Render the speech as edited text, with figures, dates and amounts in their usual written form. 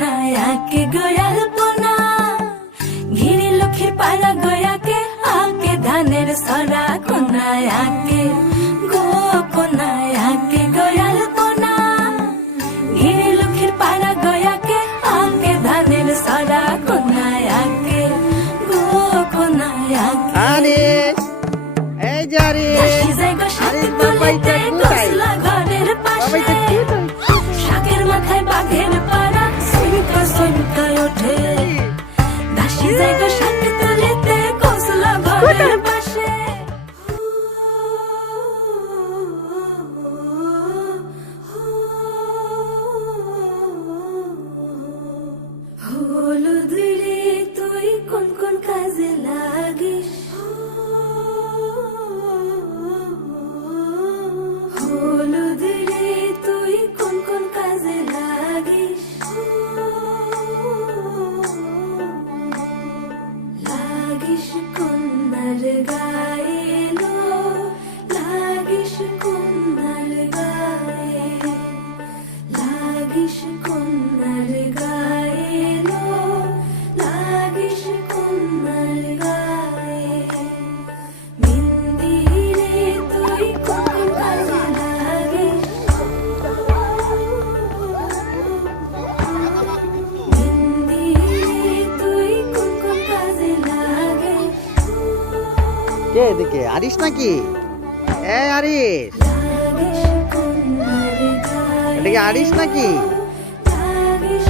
আকে গোয়াল পোনা ঘিরি লক্ষ্মীর পাড়া গয়াকে আকে ধানের সরা কোনায় আকে গো কোনায় আকে গোয়াল পোনা ঘিরি লক্ষ্মীর পাড়া গয়াকে আকে ধানের সরা কোনায় আকে গো কোনায় আকে আরে এই যারে আরে বাবাইটা কোথায় ঘরের পাশে বাবাইটা কোথায় শাকের মাথায় বাঘের পাড়া সৈনিকা সৈনিকা ওঠে দাসী জায়গা শাক তুলেতে কসলা ঘরের পাশে হলুদ রে তুই কোন কোন কাজে লাগিস হলুদ রে তুই কোন কোন কাজে লাগিস লাগিস কন্যার গায়ে লো লাগিস কন্যার গায়ে লাগিস কন্যার গায়ে লো লাগিস কন্যার গায়ে মেহেন্দি রে তুই কোন কাজে লাগিস মেহেন্দি রে তুই কোন কাজে লাগিস কে এদিকে আরিস নাকি এ আরিস লাগিস কন্যার গায়ে এদিকে আরিস নাকি লাগিস